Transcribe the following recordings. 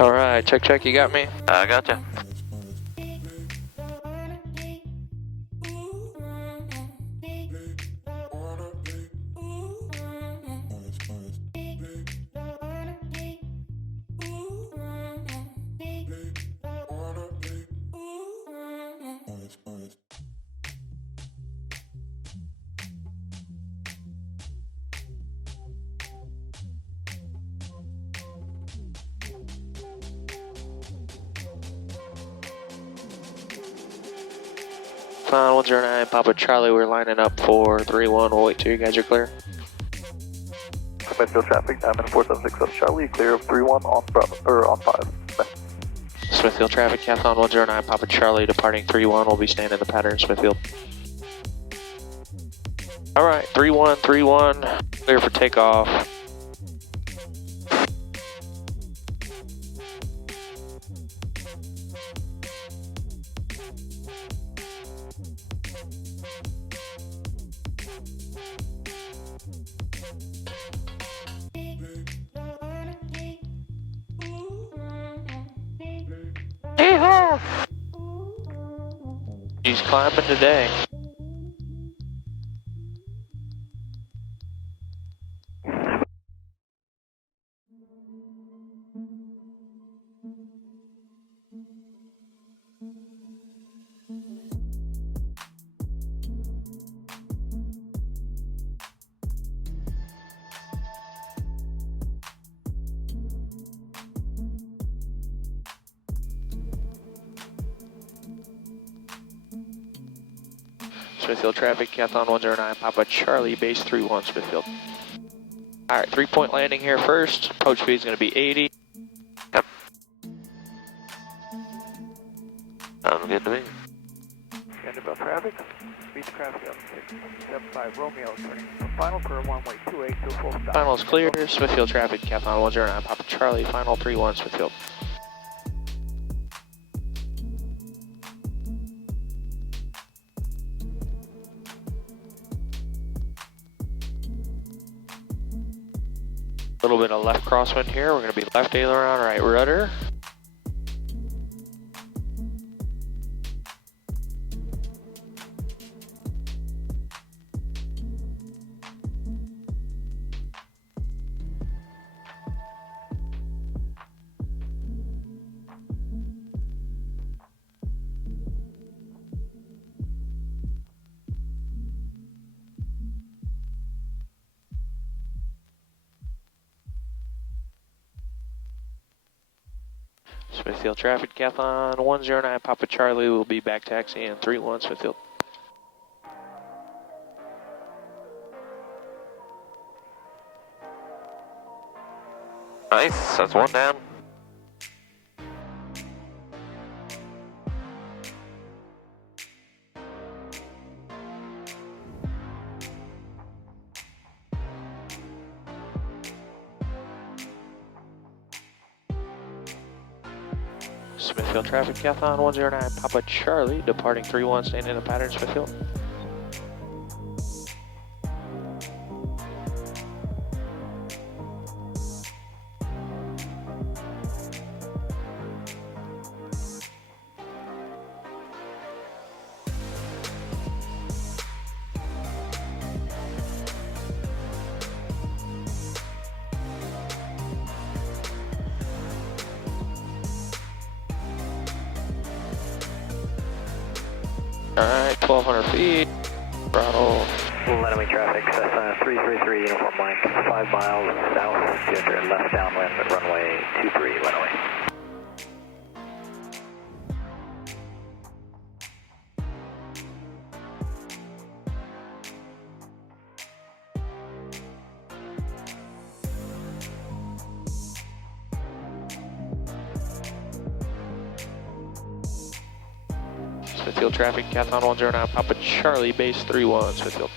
Alright, check, you got me? I gotcha. Fine, 109, Papa Charlie, we're lining up for 3-1, we'll wait till you guys are clear. Smithfield traffic, Diamond 4760 Charlie, clear of 3-1 on Bravo, or on 5. Smithfield traffic, Cathlon 109, Papa Charlie, departing 3-1, we'll be staying in the pattern, Smithfield. Alright, 3-1, clear for takeoff. He's climbing today. Smithfield traffic, Cathlon 109, Papa Charlie, base 3-1, Smithfield. Alright, 3-point landing here first. Approach speed is going to be 80. Yep. Sounds good to me. About traffic, speed traffic up 675 Romeo, turning from final for one-way 28 to a full stop. Final is clear. Smithfield traffic, Cathlon 109, Papa Charlie, final 3-1, Smithfield. A little bit of left crosswind here. We're going to be left aileron, right rudder. Smithfield traffic, Cathlon 109, Papa Charlie will be back taxiing 3-1, Smithfield. Nice, that's one down. Smithfield traffic, Cathlon 109, Papa Charlie, departing 3-1, staying in the pattern, Smithfield. Alright, 1,200 feet, throttle. Enemy traffic, Cessna 333, uniform length, 5 miles south, 200 left downwind, runway 23, runway. Smithfield traffic, Cathlon 109, Papa Charlie, base 3-1, Smithfield.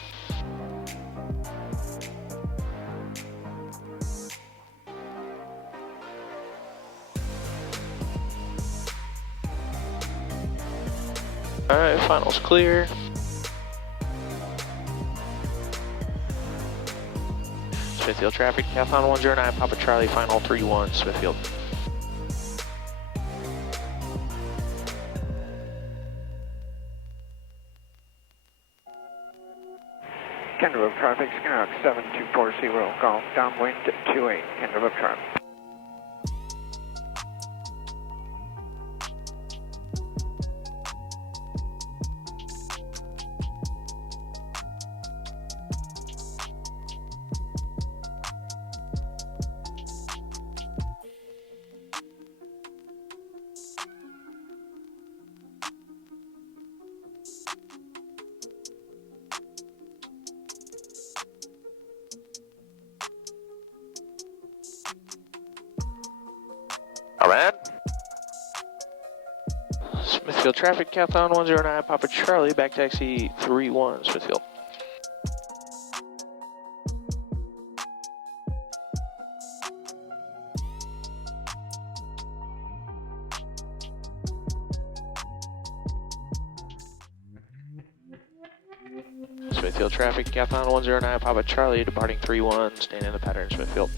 Alright, final's clear. Smithfield traffic, Cathlon 109, Papa Charlie, final 3-1, Smithfield. Kendallville traffic, Skyhawk 7240, golf, downwind 28, Kendallville traffic. All right. Smithfield traffic, Cathlon 109, Papa Charlie, back taxi 31, Smithfield. Smithfield traffic, Cathlon 109, Papa Charlie, departing 31, staying in the pattern, Smithfield.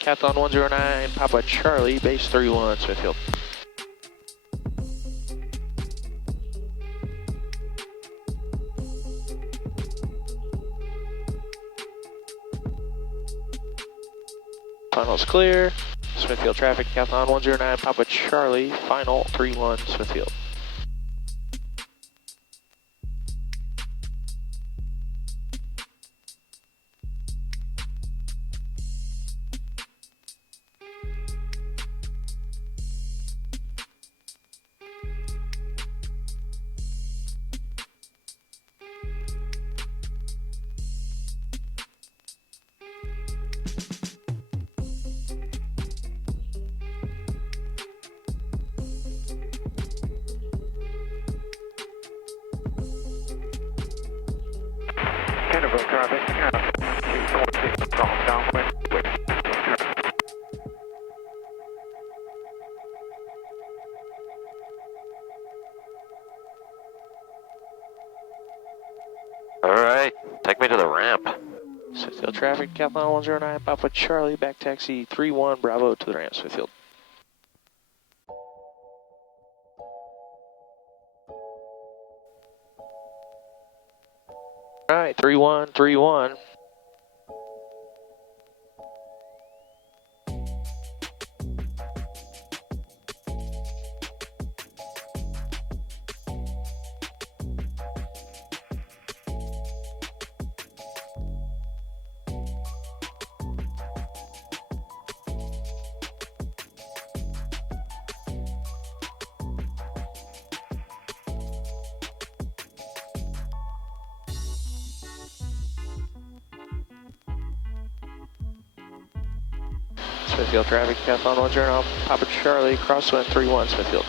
Cathlon 109, Papa Charlie, base 31, Smithfield. Final's clear. Smithfield traffic, Cathlon 109, Papa Charlie, final 31, Smithfield. Kendallville traffic, Skyhawk 7240, golf, downwind 28. All right. Take me to the ramp. Smithfield traffic, Cathlon 109, Papa Charlie, back taxi 31, Bravo to the ramp, Smithfield. All right, 3131. Smithfield traffic, Cathlon 109, Papa Charlie, crosswind 31, Smithfield.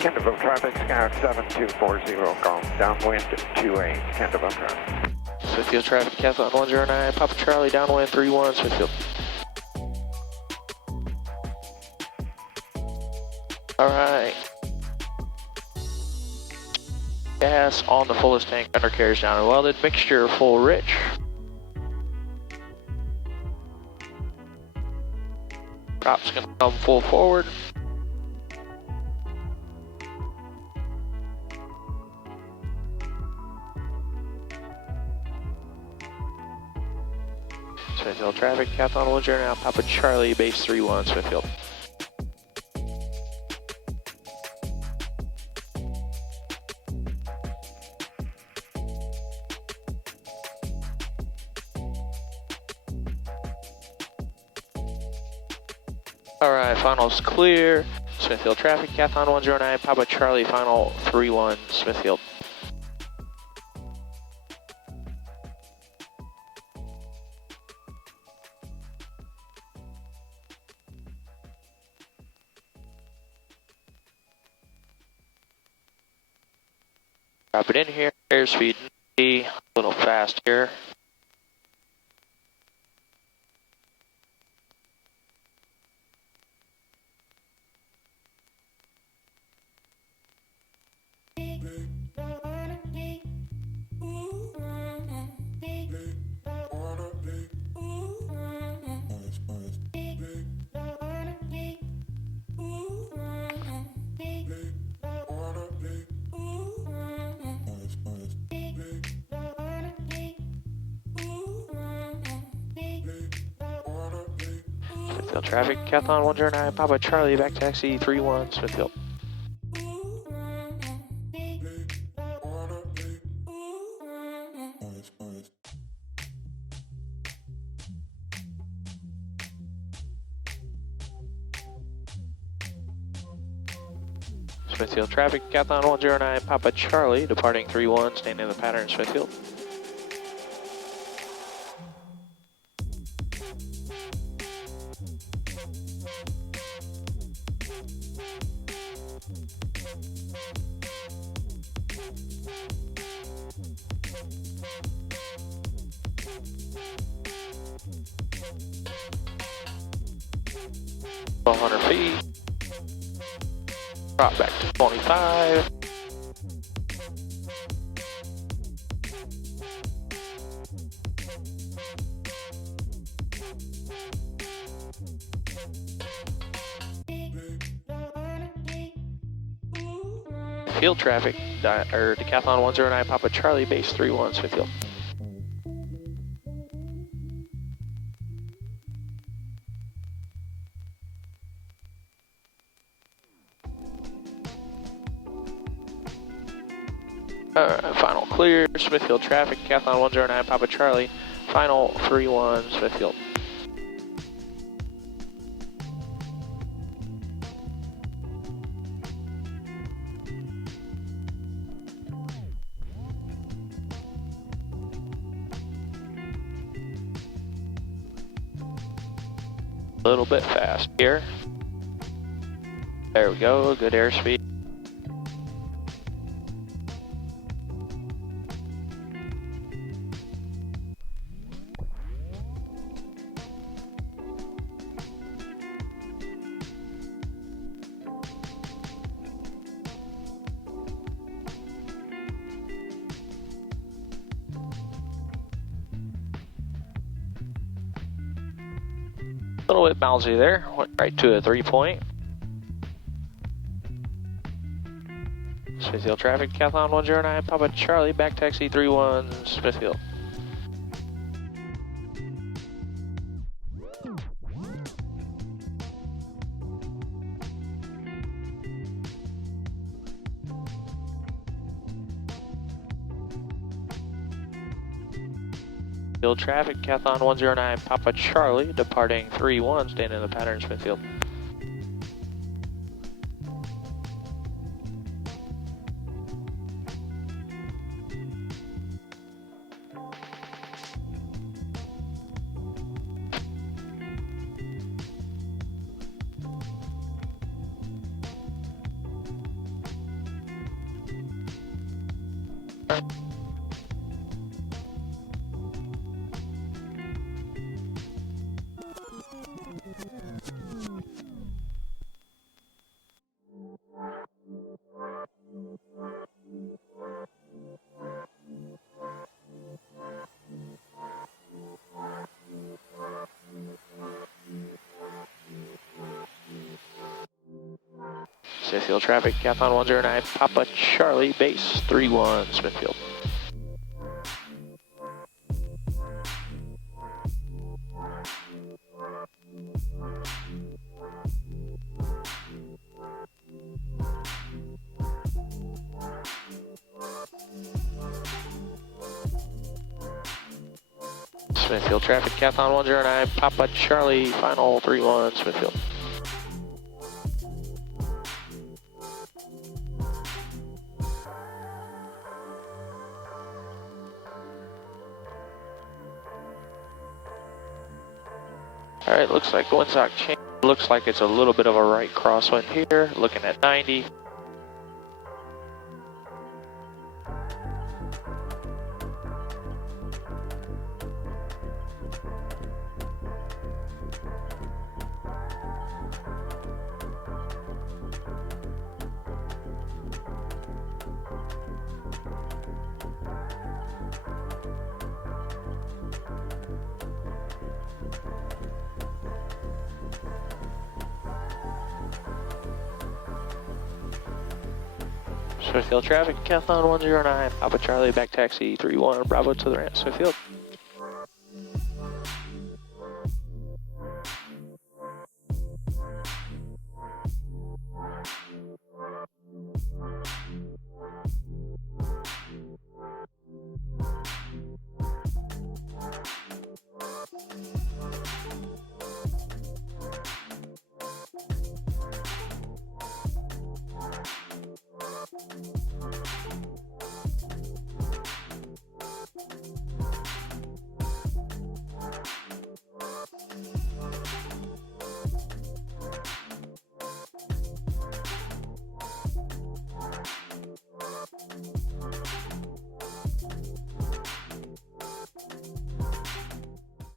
Kendallville traffic, Skyhawk 7240, golf, downwind 28, Kendallville traffic. Smithfield traffic, Cathlon 109, Papa Charlie, downwind 31, Smithfield. All right. Gas on the fullest tank, undercarriage down and welded, mixture full rich. Drop's gonna come full forward. Smithfield traffic, Cathlon 109, Papa Charlie, base 31, Smithfield. Alright, finals clear. Smithfield traffic, Cathan 109, Papa Charlie, final 3-1, Smithfield. Drop it in here, airspeed a little fast here. Smithfield traffic, Cathan 109, Papa Charlie, back taxi 3-1, Smithfield. Smithfield traffic, Cathan 109, Papa Charlie, departing 3-1, staying in the pattern, Smithfield. Feet. Drop back to 25. Field traffic, Decathlon 109, Papa Charlie, base 3-1, Smithfield. Final clear, Smithfield traffic, Cathan 109, Papa Charlie, final 3-1, Smithfield. A little bit fast here. There we go, good airspeed. A little bit bouncy there, went right to a 3-point. Smithfield traffic, Cathan 109, Papa Charlie, back taxi 3-1, Smithfield. Smithfield traffic, Cathan 109, Papa Charlie, departing 3-1, staying in the pattern, Smithfield. Smithfield traffic, Cathan 109, Papa Charlie, base 3-1, Smithfield. Smithfield traffic, Cathan 109, Papa Charlie, final 3-1, Smithfield. Alright, looks like windsock change. Looks like it's a little bit of a right crosswind here, looking at 90. Smithfield traffic, Cathlon 109, Papa Charlie, back taxi 31, Bravo to the ramp, Smithfield.